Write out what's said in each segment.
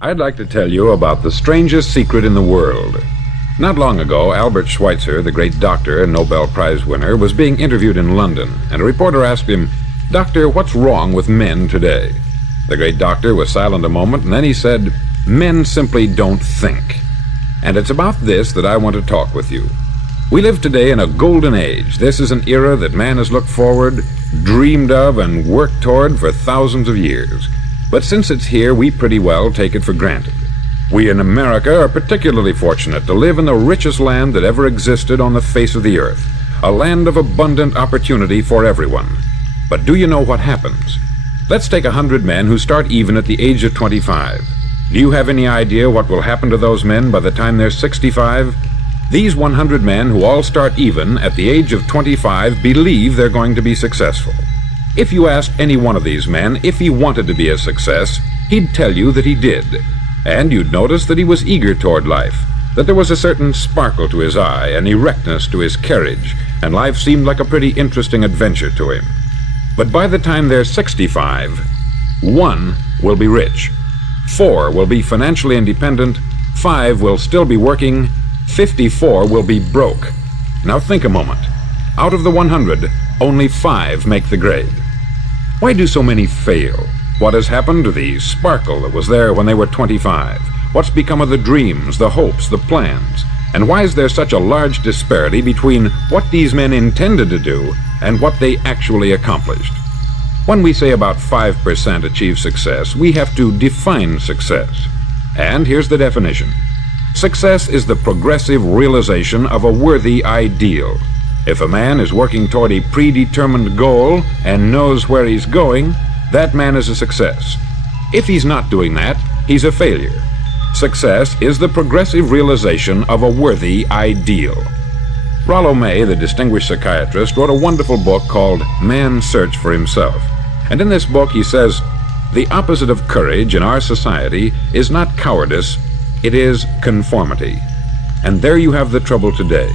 I'd like to tell you about the strangest secret in the world. Not long ago, Albert Schweitzer, the great doctor and Nobel Prize winner, was being interviewed in London, and a reporter asked him, "Doctor, what's wrong with men today?" The great doctor was silent a moment, and then he said, "Men simply don't think." And it's about this that I want to talk with you. We live today in a golden age. This is an era that man has looked forward, dreamed of, and worked toward for thousands of years. But since it's here, we pretty well take it for granted. We in America are particularly fortunate to live in the richest land that ever existed on the face of the earth, a land of abundant opportunity for everyone. But do you know what happens? Let's take 100 men who start even at the age of 25. Do you have any idea what will happen to those men by the time they're 65? These 100 men who all start even at the age of 25 believe they're going to be successful. If you asked any one of these men if he wanted to be a success, he'd tell you that he did. And you'd notice that he was eager toward life, that there was a certain sparkle to his eye, an erectness to his carriage, and life seemed like a pretty interesting adventure to him. But by the time they're 65, 1 will be rich, 4 will be financially independent, 5 will still be working, 54 will be broke. Now think a moment. Out of the 100, only 5 make the grade. Why do so many fail? What has happened to the sparkle that was there when they were 25? What's become of the dreams, the hopes, the plans? And why is there such a large disparity between what these men intended to do and what they actually accomplished? When we say about 5% achieve success, we have to define success. And here's the definition. Success is the progressive realization of a worthy ideal. If a man is working toward a predetermined goal and knows where he's going, that man is a success. If he's not doing that, he's a failure. Success is the progressive realization of a worthy ideal. Rollo May, the distinguished psychiatrist, wrote a wonderful book called Man's Search for Himself. And in this book he says, the opposite of courage in our society is not cowardice, it is conformity. And there you have the trouble today.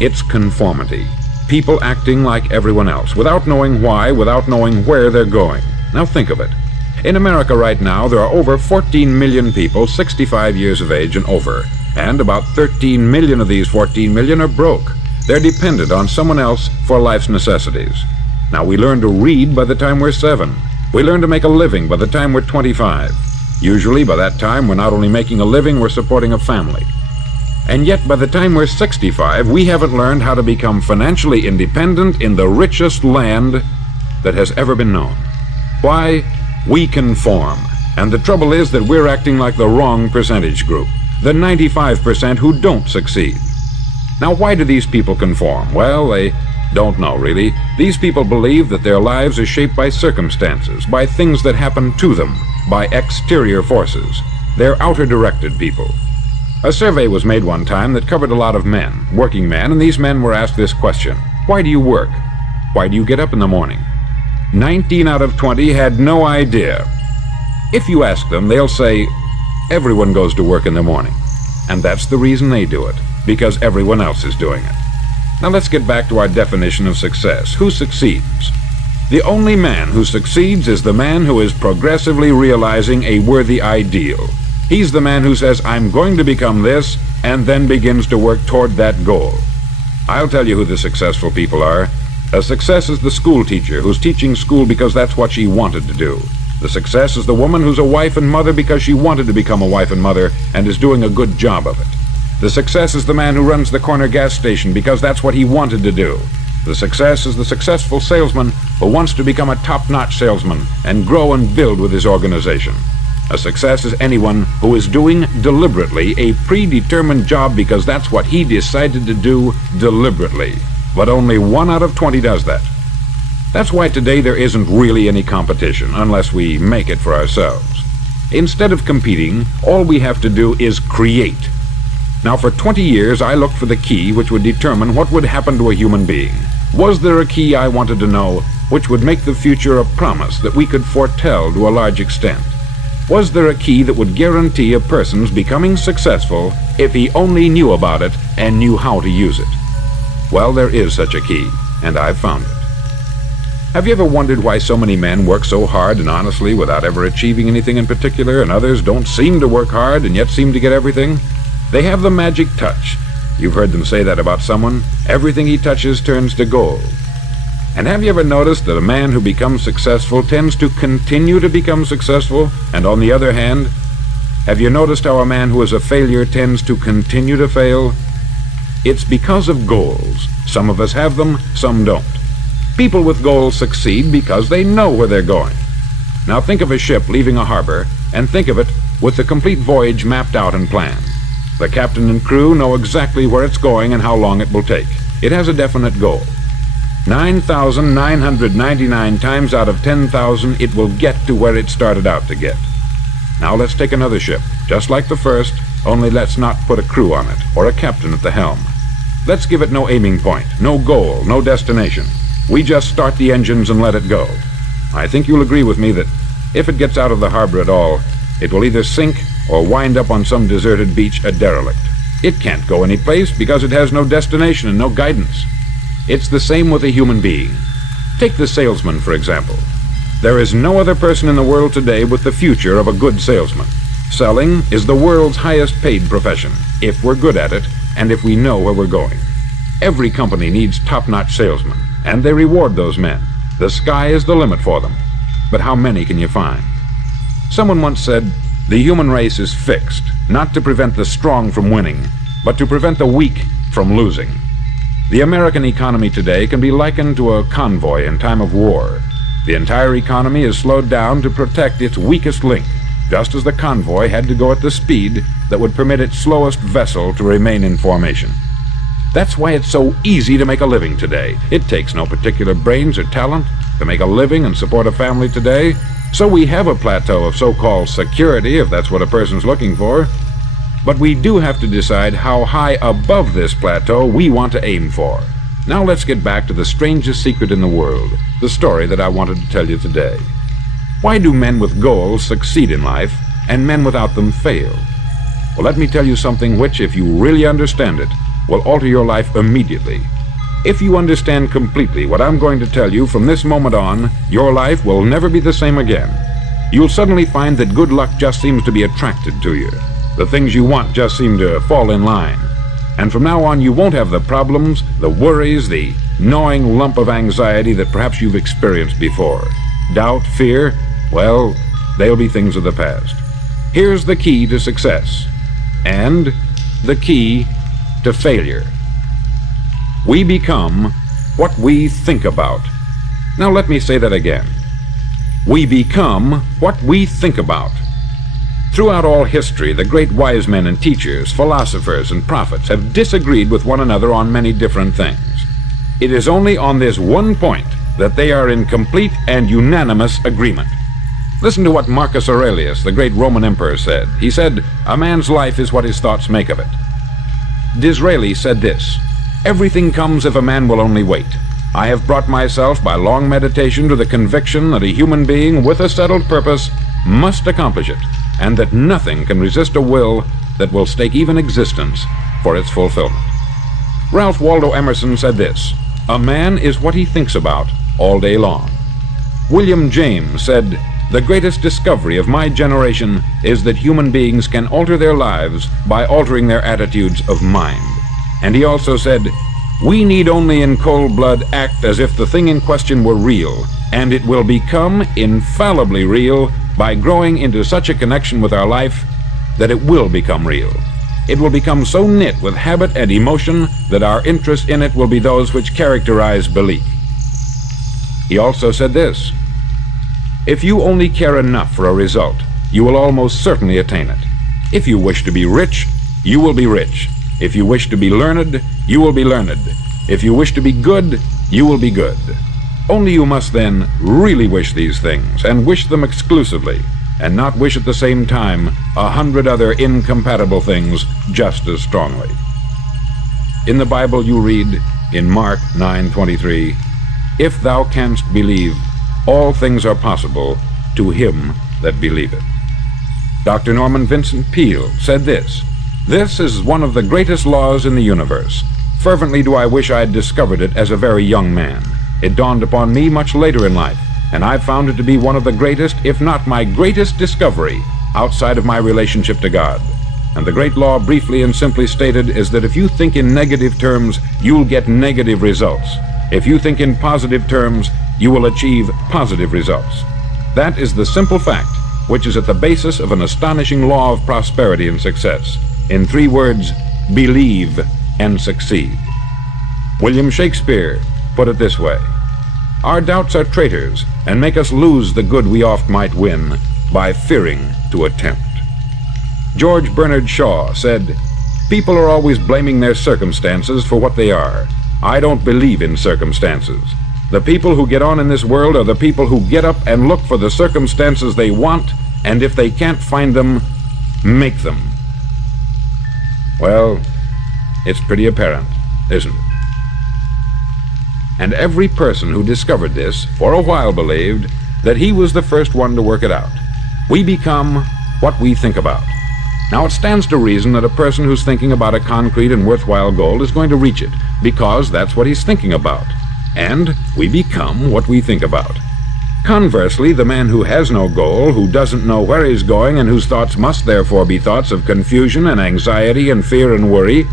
It's conformity. People acting like everyone else, without knowing why, without knowing where they're going. Now think of it. In America right now, there are over 14 million people 65 years of age and over, and about 13 million of these 14 million are broke. They're dependent on someone else for life's necessities. Now we learn to read by the time we're 7. We learn to make a living by the time we're 25. Usually by that time we're not only making a living, we're supporting a family. And yet by the time we're 65, we haven't learned how to become financially independent in the richest land that has ever been known. Why? We conform. And the trouble is that we're acting like the wrong percentage group, the 95% who don't succeed. Now why do these people conform? Well, they don't know really. These people believe that their lives are shaped by circumstances, by things that happen to them, by exterior forces. They're outer-directed people. A survey was made one time that covered a lot of men, working men, and these men were asked this question. Why do you work? Why do you get up in the morning? 19 out of 20 had no idea. If you ask them, they'll say, everyone goes to work in the morning. And that's the reason they do it, because everyone else is doing it. Now let's get back to our definition of success. Who succeeds? The only man who succeeds is the man who is progressively realizing a worthy ideal. He's the man who says, I'm going to become this, and then begins to work toward that goal. I'll tell you who the successful people are. A success is the school teacher who's teaching school because that's what she wanted to do. The success is the woman who's a wife and mother because she wanted to become a wife and mother and is doing a good job of it. The success is the man who runs the corner gas station because that's what he wanted to do. The success is the successful salesman who wants to become a top-notch salesman and grow and build with his organization. A success is anyone who is doing deliberately a predetermined job because that's what he decided to do deliberately. But only 1 out of 20 does that. That's why today there isn't really any competition unless we make it for ourselves. Instead of competing, all we have to do is create. Now for 20 years I looked for the key which would determine what would happen to a human being. Was there a key I wanted to know which would make the future a promise that we could foretell to a large extent? Was there a key that would guarantee a person's becoming successful if he only knew about it and knew how to use it? Well, there is such a key, and I've found it. Have you ever wondered why so many men work so hard and honestly without ever achieving anything in particular, and others don't seem to work hard and yet seem to get everything? They have the magic touch. You've heard them say that about someone. Everything he touches turns to gold. And have you ever noticed that a man who becomes successful tends to continue to become successful, and on the other hand, have you noticed how a man who is a failure tends to continue to fail? It's because of goals. Some of us have them, some don't. People with goals succeed because they know where they're going. Now think of a ship leaving a harbor, and think of it with the complete voyage mapped out and planned. The captain and crew know exactly where it's going and how long it will take. It has a definite goal. 9,999 times out of 10,000 it will get to where it started out to get. Now let's take another ship, just like the first, only let's not put a crew on it, or a captain at the helm. Let's give it no aiming point, no goal, no destination. We just start the engines and let it go. I think you'll agree with me that if it gets out of the harbor at all, it will either sink or wind up on some deserted beach a derelict. It can't go any place because it has no destination and no guidance. It's the same with a human being. Take the salesman, for example. There is no other person in the world today with the future of a good salesman. Selling is the world's highest paid profession, if we're good at it and if we know where we're going. Every company needs top-notch salesmen, and they reward those men. The sky is the limit for them. But how many can you find? Someone once said, the human race is fixed, not to prevent the strong from winning, but to prevent the weak from losing. The American economy today can be likened to a convoy in time of war. The entire economy is slowed down to protect its weakest link, just as the convoy had to go at the speed that would permit its slowest vessel to remain in formation. That's why it's so easy to make a living today. It takes no particular brains or talent to make a living and support a family today. So we have a plateau of so-called security, if that's what a person's looking for. But we do have to decide how high above this plateau we want to aim for. Now let's get back to the strangest secret in the world, the story that I wanted to tell you today. Why do men with goals succeed in life and men without them fail? Well, let me tell you something which, if you really understand it, will alter your life immediately. If you understand completely what I'm going to tell you from this moment on, your life will never be the same again. You'll suddenly find that good luck just seems to be attracted to you. The things you want just seem to fall in line. And from now on, you won't have the problems, the worries, the gnawing lump of anxiety that perhaps you've experienced before. Doubt, fear, well, they'll be things of the past. Here's the key to success, and the key to failure. We become what we think about. Now let me say that again. We become what we think about. Throughout all history, the great wise men and teachers, philosophers and prophets have disagreed with one another on many different things. It is only on this one point that they are in complete and unanimous agreement. Listen to what Marcus Aurelius, the great Roman emperor, said. He said, "A man's life is what his thoughts make of it." Disraeli said this, "Everything comes if a man will only wait. I have brought myself by long meditation to the conviction that a human being with a settled purpose must accomplish it, and that nothing can resist a will that will stake even existence for its fulfillment." Ralph Waldo Emerson said this, "A man is what he thinks about all day long." William James said, "The greatest discovery of my generation is that human beings can alter their lives by altering their attitudes of mind." And he also said, "We need only in cold blood act as if the thing in question were real, and it will become infallibly real by growing into such a connection with our life that it will become real. It will become so knit with habit and emotion that our interest in it will be those which characterize belief." He also said this, "If you only care enough for a result, you will almost certainly attain it. If you wish to be rich, you will be rich. If you wish to be learned, you will be learned. If you wish to be good, you will be good. Only you must then really wish these things, and wish them exclusively, and not wish at the same time 100 other incompatible things just as strongly." In the Bible you read, in Mark 9:23, "If thou canst believe, all things are possible to him that believeth." Dr. Norman Vincent Peale said this, "This is one of the greatest laws in the universe. Fervently do I wish I had discovered it as a very young man. It dawned upon me much later in life, and I found it to be one of the greatest, if not my greatest discovery, outside of my relationship to God. And the great law, briefly and simply stated, is that if you think in negative terms, you'll get negative results. If you think in positive terms, you will achieve positive results. That is the simple fact, which is at the basis of an astonishing law of prosperity and success. In 3 words, believe and succeed. William Shakespeare put it this way: our doubts are traitors, and make us lose the good we oft might win by fearing to attempt. George Bernard Shaw said, people are always blaming their circumstances for what they are. I don't believe in circumstances. The people who get on in this world are the people who get up and look for the circumstances they want, and if they can't find them, make them. Well, it's pretty apparent, isn't it? And every person who discovered this for a while believed that he was the first one to work it out. We become what we think about. Now, it stands to reason that a person who's thinking about a concrete and worthwhile goal is going to reach it, because that's what he's thinking about. And we become what we think about. Conversely, the man who has no goal, who doesn't know where he's going, and whose thoughts must therefore be thoughts of confusion and anxiety and fear and worry,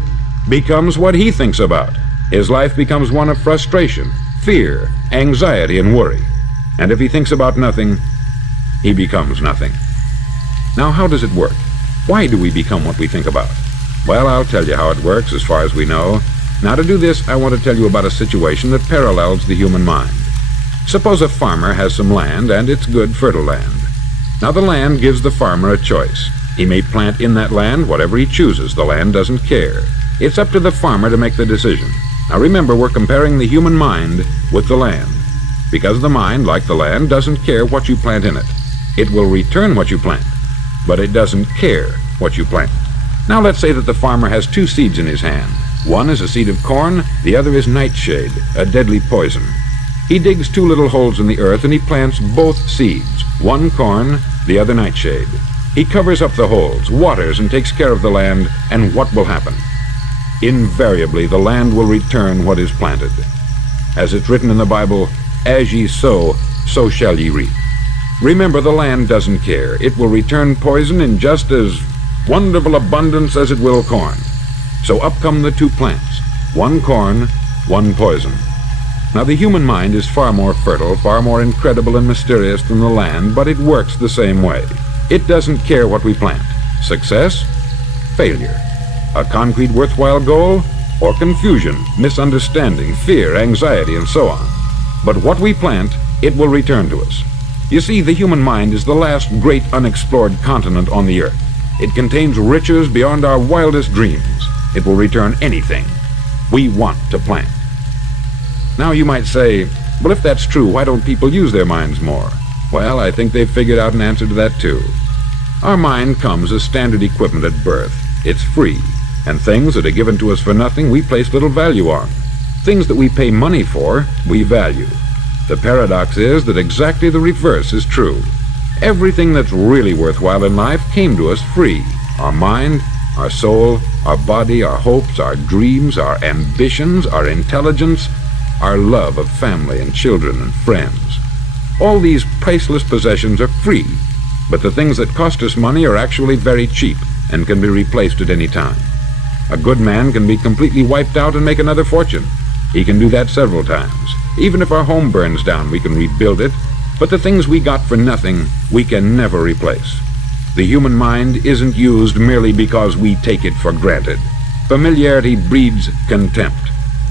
becomes what he thinks about. His life becomes one of frustration, fear, anxiety, and worry. And if he thinks about nothing, he becomes nothing. Now, how does it work? Why do we become what we think about? Well, I'll tell you how it works as far as we know. Now, to do this, I want to tell you about a situation that parallels the human mind. Suppose a farmer has some land, and it's good, fertile land. Now, the land gives the farmer a choice. He may plant in that land whatever he chooses. The land doesn't care. It's up to the farmer to make the decision. Now, remember, we're comparing the human mind with the land, because the mind, like the land, doesn't care what you plant in it. It will return what you plant, but it doesn't care what you plant. Now, let's say that the farmer has 2 seeds in his hand. One is a seed of corn, the other is nightshade, a deadly poison. He digs 2 little holes in the earth and he plants both seeds, one corn, the other nightshade. He covers up the holes, waters, and takes care of the land, and what will happen? Invariably, the land will return what is planted. As it's written in the Bible, as ye sow, so shall ye reap. Remember, the land doesn't care. It will return poison in just as wonderful abundance as it will corn. So up come the 2 plants, one corn, one poison. Now, the human mind is far more fertile, far more incredible and mysterious than the land, but it works the same way. It doesn't care what we plant. Success, failure. A concrete worthwhile goal, or confusion, misunderstanding, fear, anxiety, and so on. But what we plant, it will return to us. You see, the human mind is the last great unexplored continent on the earth. It contains riches beyond our wildest dreams. It will return anything we want to plant. Now, you might say, well, if that's true, why don't people use their minds more? Well, I think they've figured out an answer to that too. Our mind comes as standard equipment at birth. It's free, and things that are given to us for nothing we place little value on. Things that we pay money for, we value. The paradox is that exactly the reverse is true. Everything that's really worthwhile in life came to us free. Our mind, our soul, our body, our hopes, our dreams, our ambitions, our intelligence, our love of family and children and friends. All these priceless possessions are free, but the things that cost us money are actually very cheap and can be replaced at any time. A good man can be completely wiped out and make another fortune. He can do that several times. Even if our home burns down, we can rebuild it, but the things we got for nothing, we can never replace. The human mind isn't used merely because we take it for granted. Familiarity breeds contempt.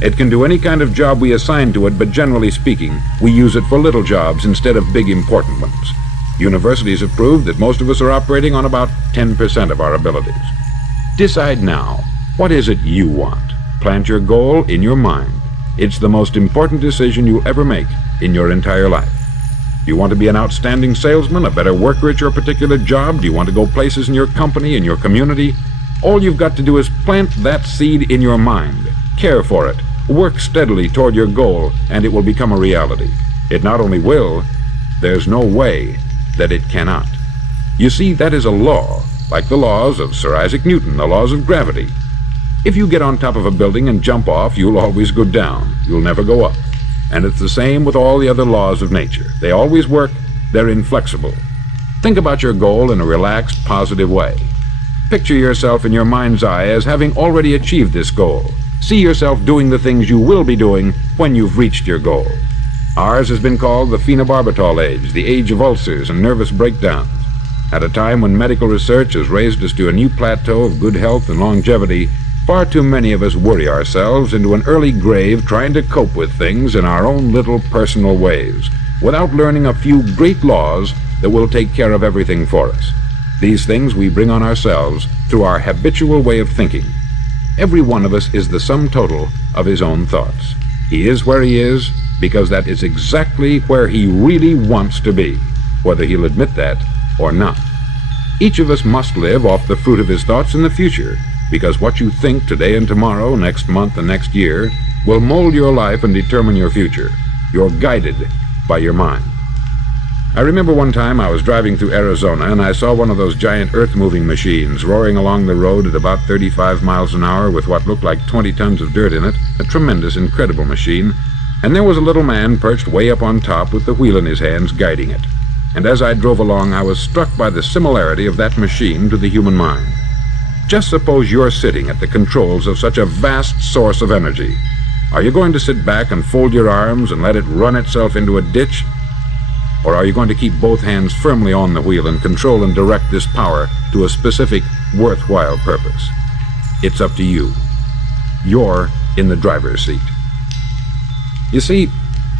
It can do any kind of job we assign to it, but generally speaking, we use it for little jobs instead of big important ones. Universities have proved that most of us are operating on about 10% of our abilities. Decide now, what is it you want? Plant your goal in your mind. It's the most important decision you'll ever make in your entire life. Do you want to be an outstanding salesman, a better worker at your particular job? Do you want to go places in your company, in your community? All you've got to do is plant that seed in your mind. Care for it. Work steadily toward your goal, and it will become a reality. It not only will, there's no way that it cannot. You see, that is a law, like the laws of Sir Isaac Newton, the laws of gravity. If you get on top of a building and jump off, you'll always go down. You'll never go up. And it's the same with all the other laws of nature. They always work, they're inflexible. Think about your goal in a relaxed, positive way. Picture yourself in your mind's eye as having already achieved this goal. See yourself doing the things you will be doing when you've reached your goal. Ours has been called the phenobarbital age, the age of ulcers and nervous breakdowns. At a time when medical research has raised us to a new plateau of good health and longevity, far too many of us worry ourselves into an early grave trying to cope with things in our own little personal ways, without learning a few great laws that will take care of everything for us. These things we bring on ourselves through our habitual way of thinking. Every one of us is the sum total of his own thoughts. He is where he is because that is exactly where he really wants to be, whether he'll admit that or not. Each of us must live off the fruit of his thoughts in the future, because what you think today and tomorrow, next month and next year, will mold your life and determine your future. You're guided by your mind. I remember one time I was driving through Arizona and I saw one of those giant earth-moving machines roaring along the road at about 35 miles an hour with what looked like 20 tons of dirt in it, a tremendous, incredible machine, and there was a little man perched way up on top with the wheel in his hands guiding it. And as I drove along, I was struck by the similarity of that machine to the human mind. Just suppose you're sitting at the controls of such a vast source of energy. Are you going to sit back and fold your arms and let it run itself into a ditch? Or are you going to keep both hands firmly on the wheel and control and direct this power to a specific, worthwhile purpose? It's up to you. You're in the driver's seat. You see,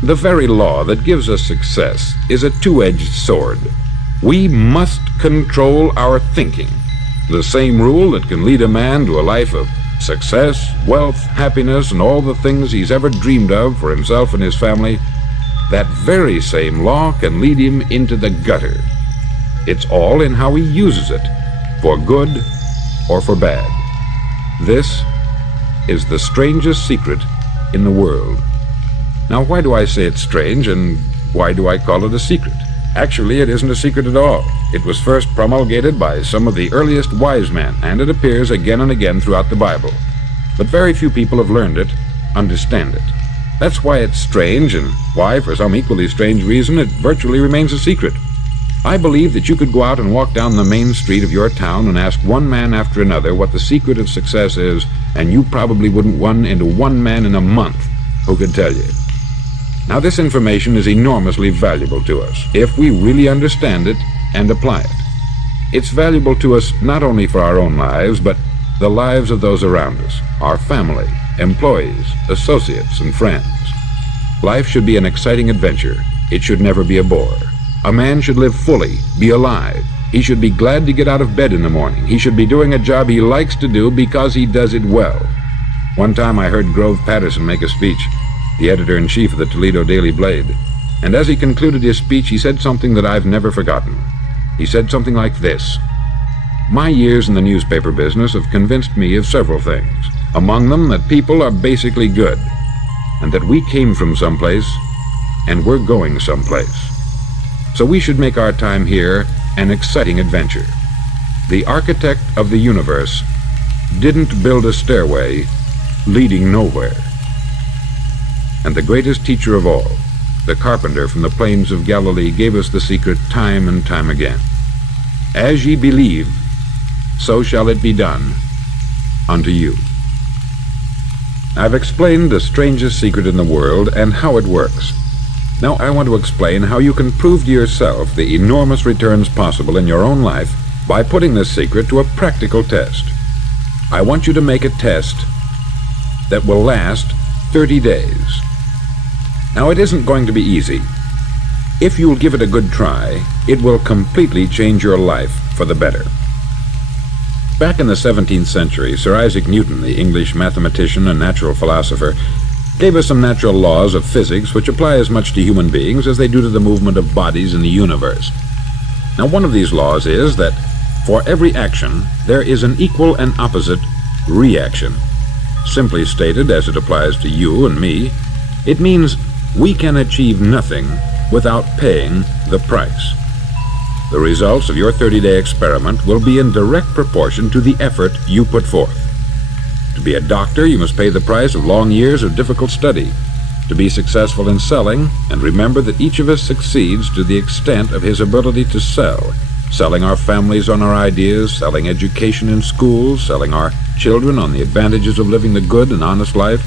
the very law that gives us success is a two-edged sword. We must control our thinking. The same rule that can lead a man to a life of success, wealth, happiness, and all the things he's ever dreamed of for himself and his family, that very same law can lead him into the gutter. It's all in how he uses it, for good or for bad. This is the strangest secret in the world. Now, why do I say it's strange, and why do I call it a secret? Actually, it isn't a secret at all. It was first promulgated by some of the earliest wise men, and it appears again and again throughout the Bible. But very few people have learned it, understand it. That's why it's strange, and why, for some equally strange reason, it virtually remains a secret. I believe that you could go out and walk down the main street of your town and ask one man after another what the secret of success is, and you probably wouldn't run into one man in a month who could tell you. Now, this information is enormously valuable to us, if we really understand it and apply it. It's valuable to us not only for our own lives, but the lives of those around us, our family, employees, associates, and friends. Life should be an exciting adventure. It should never be a bore. A man should live fully, be alive. He should be glad to get out of bed in the morning. He should be doing a job he likes to do because he does it well. One time I heard Grove Patterson make a speech, the editor-in-chief of the Toledo Daily Blade, and as he concluded his speech, he said something that I've never forgotten. He said something like this: "My years in the newspaper business have convinced me of several things, among them that people are basically good, and that we came from someplace, and we're going someplace. So we should make our time here an exciting adventure. The architect of the universe didn't build a stairway leading nowhere." And the greatest teacher of all, the carpenter from the plains of Galilee, gave us the secret time and time again. "As ye believe, so shall it be done unto you." I've explained the strangest secret in the world and how it works. Now I want to explain how you can prove to yourself the enormous returns possible in your own life by putting this secret to a practical test. I want you to make a test that will last 30 days. Now, it isn't going to be easy. If you'll give it a good try, it will completely change your life for the better. Back in the 17th century, Sir Isaac Newton, the English mathematician and natural philosopher, gave us some natural laws of physics which apply as much to human beings as they do to the movement of bodies in the universe. Now, one of these laws is that for every action, there is an equal and opposite reaction. Simply stated, as it applies to you and me, it means we can achieve nothing without paying the price. The results of your 30-day experiment will be in direct proportion to the effort you put forth. To be a doctor, you must pay the price of long years of difficult study. to be successful in selling, and remember that each of us succeeds to the extent of his ability to sell. Selling our families on our ideas, selling education in schools, selling our children on the advantages of living the good and honest life,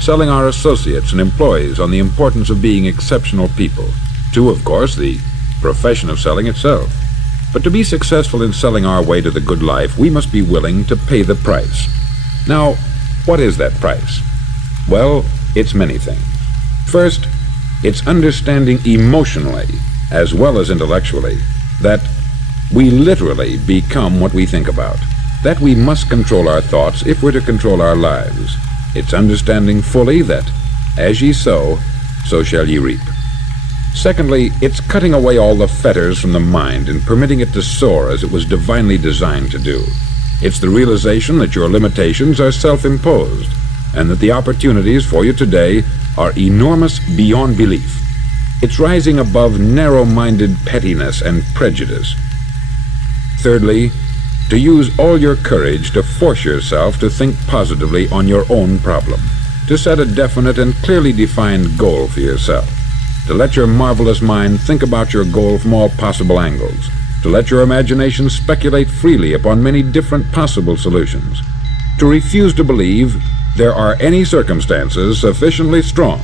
selling our associates and employees on the importance of being exceptional people, to, of course, the profession of selling itself. But to be successful in selling our way to the good life, we must be willing to pay the price. Now, what is that price? Well, it's many things. First, it's understanding emotionally, as well as intellectually, that we literally become what we think about, that we must control our thoughts if we're to control our lives. It's understanding fully that, as ye sow, so shall ye reap. Secondly, it's cutting away all the fetters from the mind and permitting it to soar as it was divinely designed to do. It's the realization that your limitations are self-imposed, and that the opportunities for you today are enormous beyond belief. It's rising above narrow-minded pettiness and prejudice. Thirdly, to use all your courage to force yourself to think positively on your own problem, to set a definite and clearly defined goal for yourself, to let your marvelous mind think about your goal from all possible angles, to let your imagination speculate freely upon many different possible solutions, to refuse to believe there are any circumstances sufficiently strong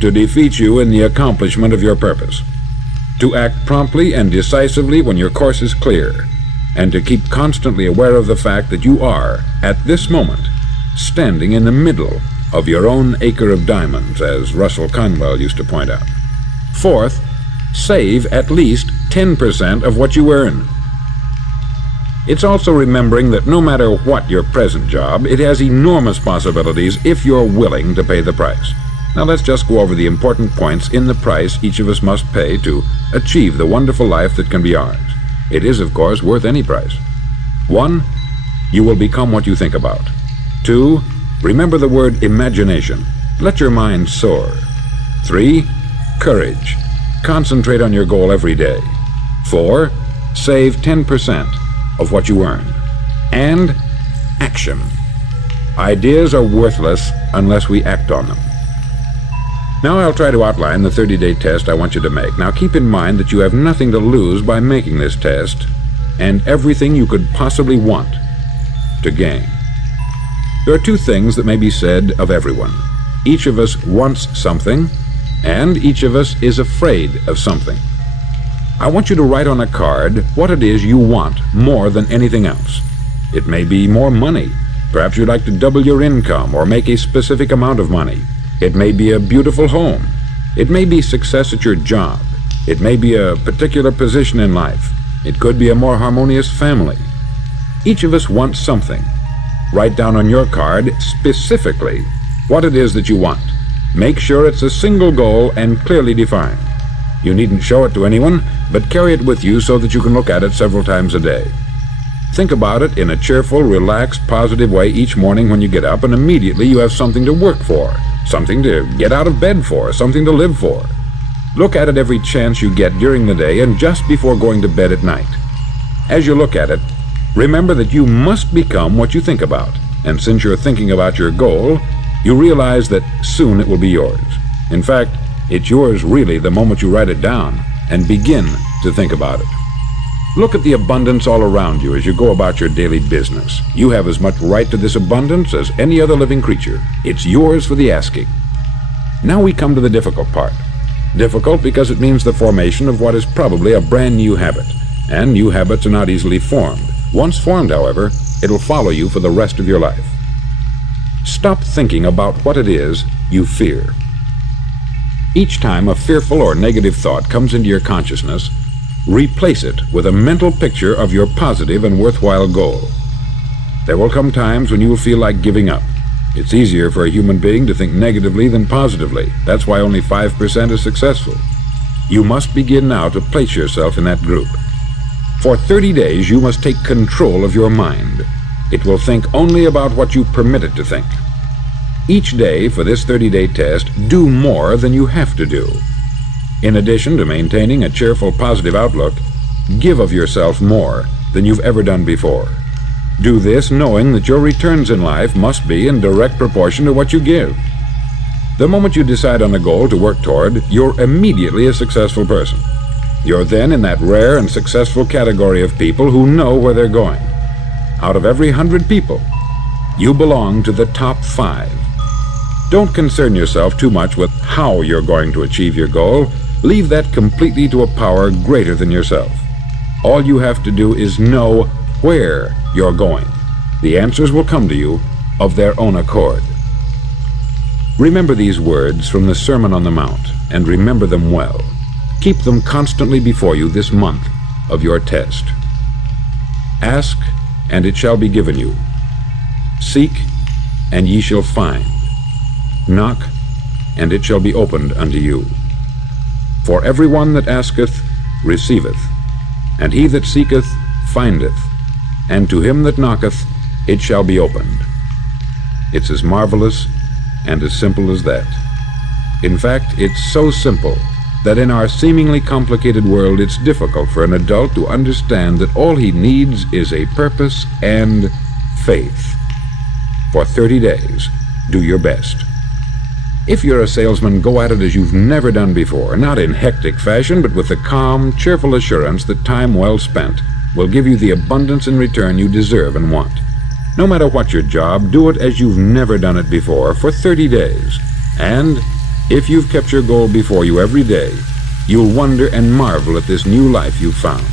to defeat you in the accomplishment of your purpose, to act promptly and decisively when your course is clear, and to keep constantly aware of the fact that you are, at this moment, standing in the middle of your own acre of diamonds, as Russell Conwell used to point out. Fourth, save at least 10% of what you earn. It's also remembering that no matter what your present job, it has enormous possibilities if you're willing to pay the price. Now let's just go over the important points in the price each of us must pay to achieve the wonderful life that can be ours. It is, of course, worth any price. 1, you will become what you think about. 2, remember the word imagination. Let your mind soar. 3, courage. Concentrate on your goal every day. 4, save 10% of what you earn. And action. Ideas are worthless unless we act on them. Now I'll try to outline the 30-day test I want you to make. Now keep in mind that you have nothing to lose by making this test, and everything you could possibly want to gain. There are 2 things that may be said of everyone. Each of us wants something, and each of us is afraid of something. I want you to write on a card what it is you want more than anything else. It may be more money. Perhaps you'd like to double your income or make a specific amount of money. It may be a beautiful home. It may be success at your job. It may be a particular position in life. It could be a more harmonious family. Each of us wants something. Write down on your card specifically what it is that you want. Make sure it's a single goal and clearly defined. You needn't show it to anyone, but carry it with you so that you can look at it several times a day. Think about it in a cheerful, relaxed, positive way each morning when you get up, and immediately you have something to work for, something to get out of bed for, something to live for. Look at it every chance you get during the day and just before going to bed at night. As you look at it, remember that you must become what you think about, and since you're thinking about your goal, you realize that soon it will be yours. In fact, it's yours really the moment you write it down and begin to think about it. Look at the abundance all around you as you go about your daily business. You have as much right to this abundance as any other living creature. It's yours for the asking. Now we come to the difficult part. Difficult because it means the formation of what is probably a brand new habit. And new habits are not easily formed. Once formed, however, it'll follow you for the rest of your life. Stop thinking about what it is you fear. Each time a fearful or negative thought comes into your consciousness, replace it with a mental picture of your positive and worthwhile goal. There will come times when you will feel like giving up. It's easier for a human being to think negatively than positively. That's why only 5% is successful. You must begin now to place yourself in that group. For 30 days, you must take control of your mind. It will think only about what you permit it to think. Each day for this 30-day test, do more than you have to do. In addition to maintaining a cheerful, positive outlook, give of yourself more than you've ever done before. Do this knowing that your returns in life must be in direct proportion to what you give. The moment you decide on a goal to work toward, you're immediately a successful person. You're then in that rare and successful category of people who know where they're going. Out of every 100 people, you belong to the top 5. Don't concern yourself too much with how you're going to achieve your goal. Leave that completely to a power greater than yourself. All you have to do is know where you're going. The answers will come to you of their own accord. Remember these words from the Sermon on the Mount, and remember them well. Keep them constantly before you this month of your test. Ask, and it shall be given you. Seek, and ye shall find. Knock, and it shall be opened unto you. For every one that asketh receiveth, and he that seeketh findeth, and to him that knocketh it shall be opened. It's as marvelous and as simple as that. In fact, it's so simple that in our seemingly complicated world it's difficult for an adult to understand that all he needs is a purpose and faith. For 30 days, do your best. If you're a salesman, go at it as you've never done before, not in hectic fashion, but with the calm, cheerful assurance that time well spent will give you the abundance in return you deserve and want. No matter what your job, do it as you've never done it before for 30 days. And if you've kept your goal before you every day, you'll wonder and marvel at this new life you've found.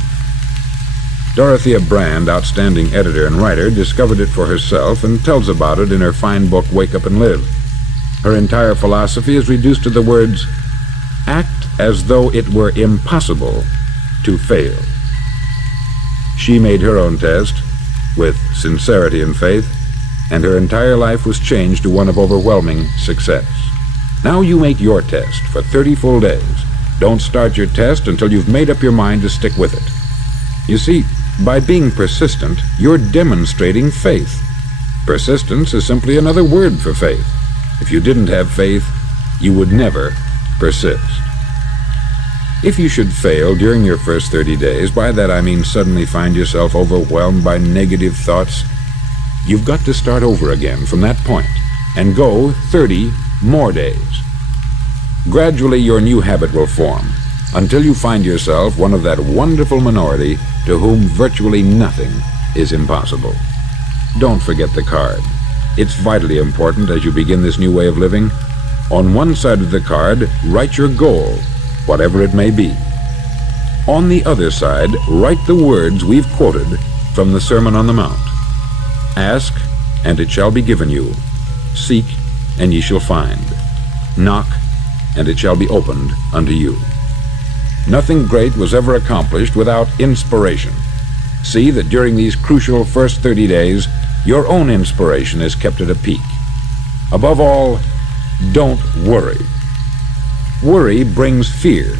Dorothea Brand, outstanding editor and writer, discovered it for herself and tells about it in her fine book, Wake Up and Live. Her entire philosophy is reduced to the words, act as though it were impossible to fail. She made her own test with sincerity and faith, and her entire life was changed to one of overwhelming success. Now you make your test for 30 full days. Don't start your test until you've made up your mind to stick with it. You see, by being persistent, you're demonstrating faith. Persistence is simply another word for faith. If you didn't have faith, you would never persist. If you should fail during your first 30 days, by that I mean suddenly find yourself overwhelmed by negative thoughts, you've got to start over again from that point and go 30 more days. Gradually your new habit will form until you find yourself one of that wonderful minority to whom virtually nothing is impossible. Don't forget the card. It's vitally important as you begin this new way of living. On one side of the card, write your goal, whatever it may be. On the other side, write the words we've quoted from the Sermon on the Mount. Ask, and it shall be given you. Seek, and ye shall find. Knock, and it shall be opened unto you. Nothing great was ever accomplished without inspiration. See that during these crucial first 30 days, your own inspiration is kept at a peak. Above all, don't worry. Worry brings fear,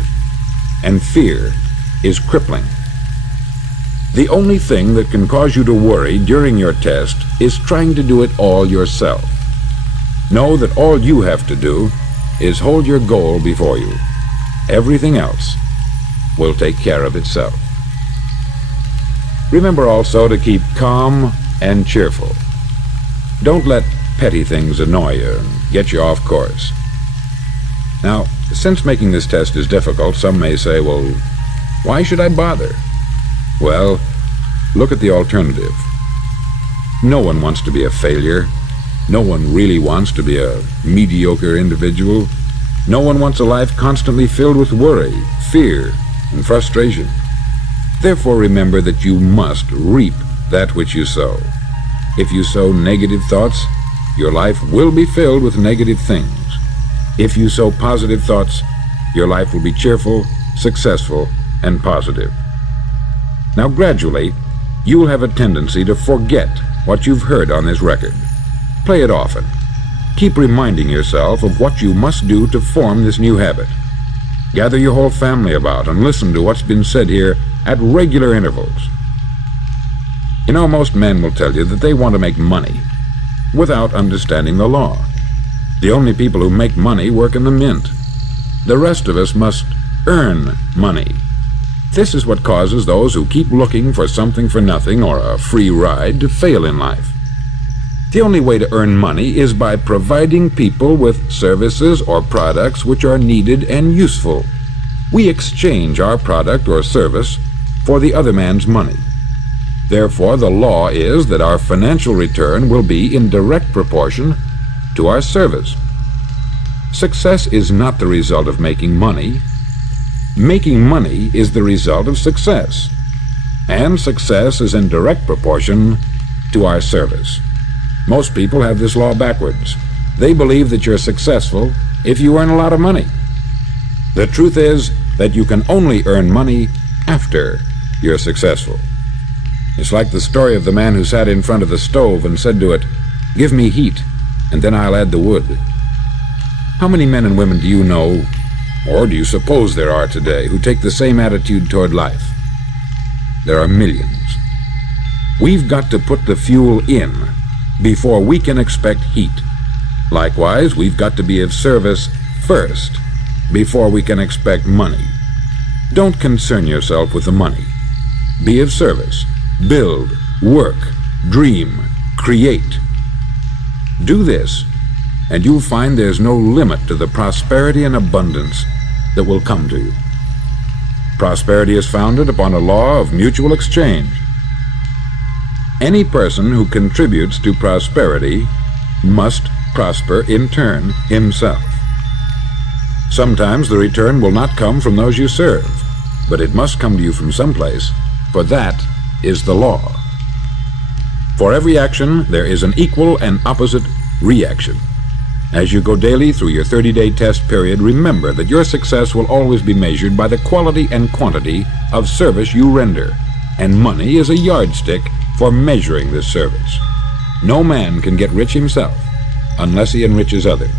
and fear is crippling. The only thing that can cause you to worry during your test is trying to do it all yourself. Know that all you have to do is hold your goal before you. Everything else will take care of itself. Remember also to keep calm and cheerful. Don't let petty things annoy you and get you off course. Now, since making this test is difficult, some may say, well, why should I bother? Well, look at the alternative. No one wants to be a failure. No one really wants to be a mediocre individual. No one wants a life constantly filled with worry, fear, and frustration. Therefore, remember that you must reap that which you sow. If you sow negative thoughts, your life will be filled with negative things. If you sow positive thoughts, your life will be cheerful, successful, and positive. Now, gradually, you'll have a tendency to forget what you've heard on this record. Play it often. Keep reminding yourself of what you must do to form this new habit. Gather your whole family about and listen to what's been said here at regular intervals. You know, most men will tell you that they want to make money without understanding the law. The only people who make money work in the mint. The rest of us must earn money. This is what causes those who keep looking for something for nothing or a free ride to fail in life. The only way to earn money is by providing people with services or products which are needed and useful. We exchange our product or service for the other man's money. Therefore, the law is that our financial return will be in direct proportion to our service. Success is not the result of making money. Making money is the result of success. And success is in direct proportion to our service. Most people have this law backwards. They believe that you're successful if you earn a lot of money. The truth is that you can only earn money after you're successful. It's like the story of the man who sat in front of the stove and said to it, "Give me heat, and then I'll add the wood." How many men and women do you know, or do you suppose there are today, who take the same attitude toward life? There are millions. We've got to put the fuel in before we can expect heat. Likewise, we've got to be of service first before we can expect money. Don't concern yourself with the money. Be of service. Build, work, dream, create. Do this, and you'll find there's no limit to the prosperity and abundance that will come to you. Prosperity is founded upon a law of mutual exchange. Any person who contributes to prosperity must prosper in turn himself. Sometimes the return will not come from those you serve, but it must come to you from someplace, for that is the law. For every action, there is an equal and opposite reaction. As you go daily through your 30-day test period, remember that your success will always be measured by the quality and quantity of service you render, and money is a yardstick for measuring this service. No man can get rich himself unless he enriches others.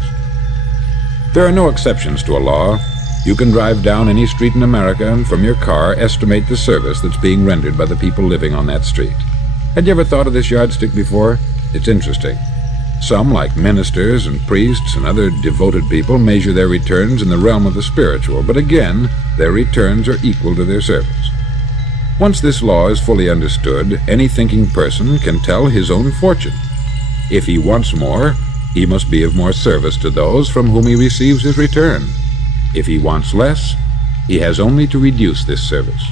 There are no exceptions to a law. You can drive down any street in America and from your car estimate the service that's being rendered by the people living on that street. Had you ever thought of this yardstick before? It's interesting. Some, like ministers and priests and other devoted people, measure their returns in the realm of the spiritual, but again, their returns are equal to their service. Once this law is fully understood, any thinking person can tell his own fortune. If he wants more, he must be of more service to those from whom he receives his return. If he wants less, he has only to reduce this service.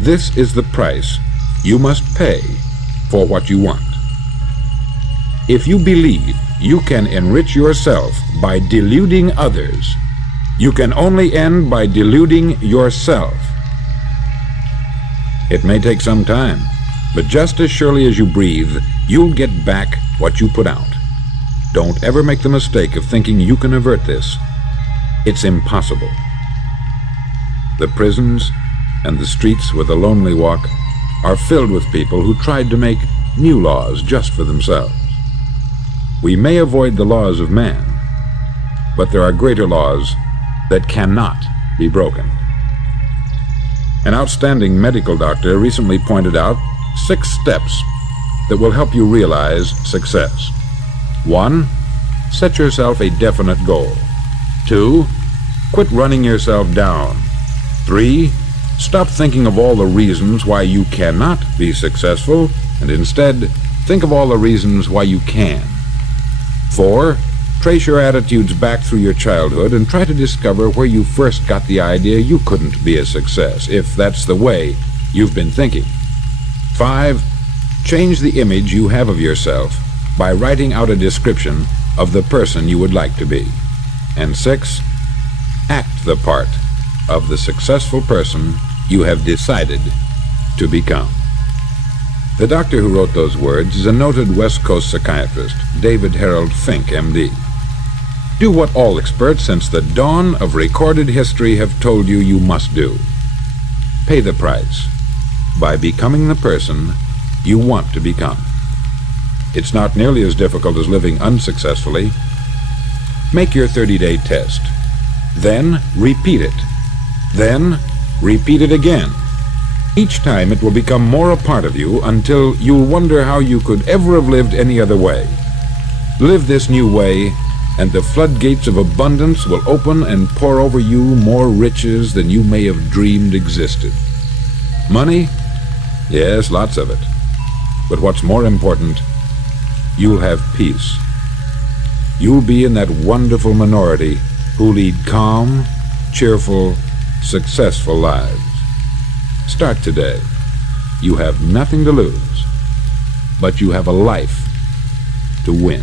This is the price you must pay for what you want. If you believe you can enrich yourself by deluding others, you can only end by deluding yourself. It may take some time, but just as surely as you breathe, you'll get back what you put out. Don't ever make the mistake of thinking you can avert this. It's impossible. The prisons and the streets where the lonely walk are filled with people who tried to make new laws just for themselves. We may avoid the laws of man, but there are greater laws that cannot be broken. An outstanding medical doctor recently pointed out 6 steps that will help you realize success. 1. Set yourself a definite goal. 2. Quit running yourself down. 3. Stop thinking of all the reasons why you cannot be successful, and instead think of all the reasons why you can. 4. Trace your attitudes back through your childhood and try to discover where you first got the idea you couldn't be a success, if that's the way you've been thinking. 5. Change the image you have of yourself by writing out a description of the person you would like to be. And 6. Act the part of the successful person you have decided to become. The doctor who wrote those words is a noted West Coast psychiatrist, David Harold Fink, M.D. Do what all experts since the dawn of recorded history have told you you must do. Pay the price by becoming the person you want to become. It's not nearly as difficult as living unsuccessfully. Make your 30-day test. Then repeat it. Then repeat it again. Each time it will become more a part of you until you'll wonder how you could ever have lived any other way. Live this new way, and the floodgates of abundance will open and pour over you more riches than you may have dreamed existed. Money? Yes, lots of it. But what's more important, you'll have peace. You'll be in that wonderful minority who lead calm, cheerful, successful lives. Start today. You have nothing to lose, but you have a life to win.